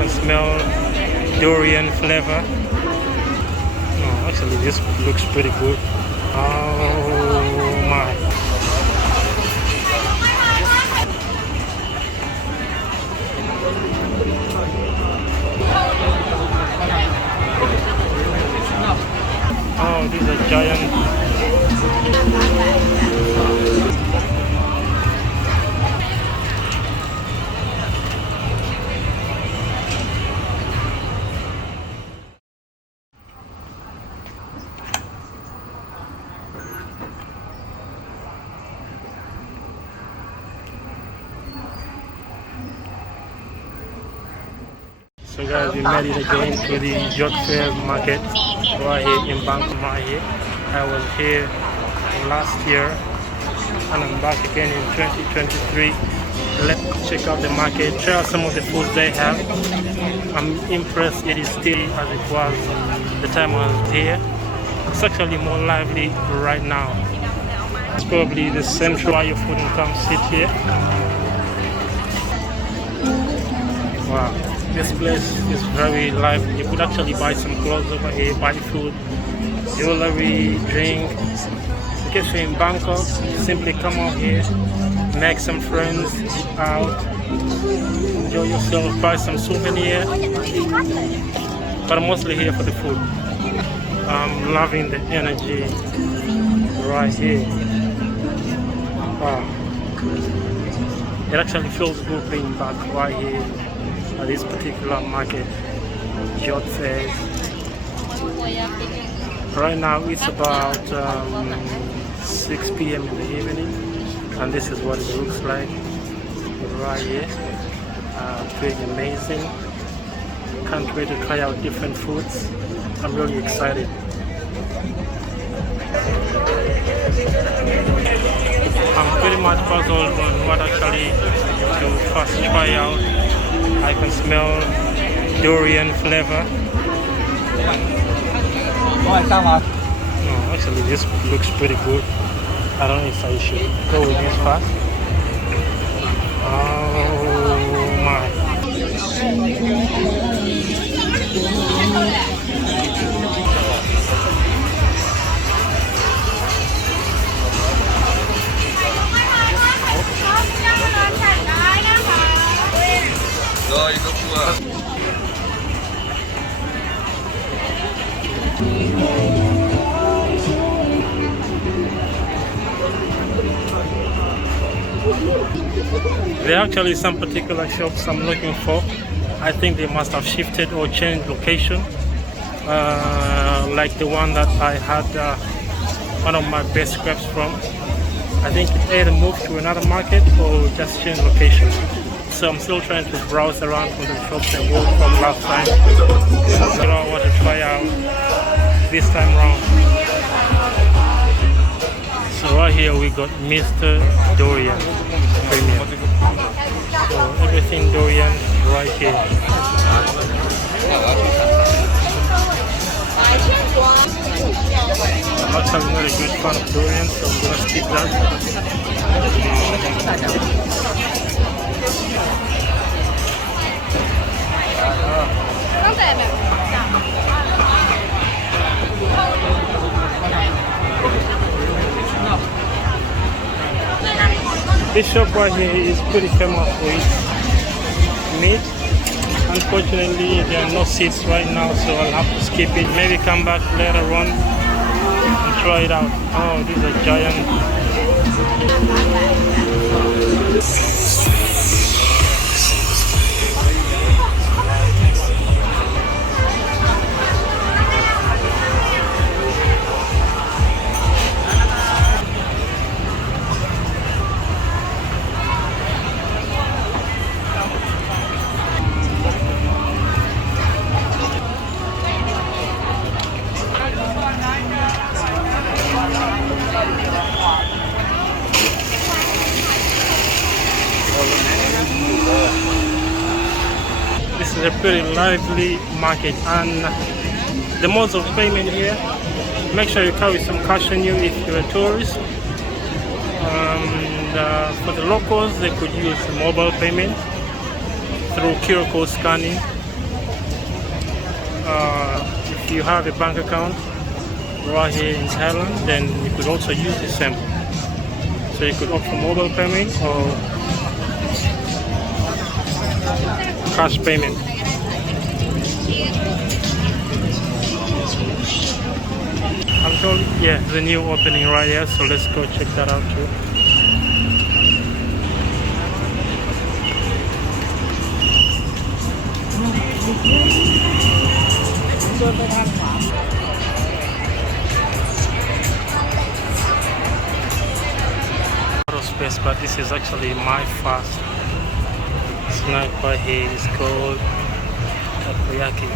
can smell durian flavor. No, actually this looks pretty good. Oh my. Oh, these are giant. So guys, we made it again to the Jodd Fairs market right here in Bangkok. Right here, I was here last year and I'm back again in 2023. Let's check out the market, try out some of the foods they have. I'm impressed it is still as it was the time I was here. It's actually more lively right now. It's probably the central where your food and come sit here. Wow. This place is very lively. You could actually buy some clothes over here, buy food, jewelry, drink. In case you're in Bangkok, simply come out here, make some friends, eat out, enjoy yourself, buy some souvenir. But I'm mostly here for the food. I'm loving the energy right here. Wow. It actually feels good being back right here at this particular market, Jodd Fairs. Right now it's about 6 p.m. in the evening, and this is what it looks like right here. Pretty amazing. Can't wait to try out different foods. I'm really excited. I'm pretty much puzzled on what actually to first try out. I can smell durian flavor. No, actually this looks pretty good. I don't know if I should go with this fast. Oh my. There are actually some particular shops I'm looking for. I think they must have shifted or changed location. Like the one that I had one of my best crepes from. I think it either moved to another market or just changed location. So I'm still trying to browse around for the shops I bought from last time. So I want to try out this time round. So right here we got Mr. Durian Premium. So everything durian right here. I'm actually not a good fan of durian, so I'm gonna skip that. This shop right here is pretty famous for its meat. Unfortunately, there are no seats right now, so I'll have to skip it. Maybe come back later on and try it out. Oh, these are giant. This is a pretty lively market, and the modes of payment here, make sure you carry some cash on you if you're a tourist. For the locals, they could use mobile payment through QR code scanning, if you have a bank account right here in Thailand, then you could also use the same. So you could opt for mobile payment or cash payment. Actually, yeah, the new opening right here, so let's go check that out too. Out of space, but this is actually my first snack right here. It's called takoyaki.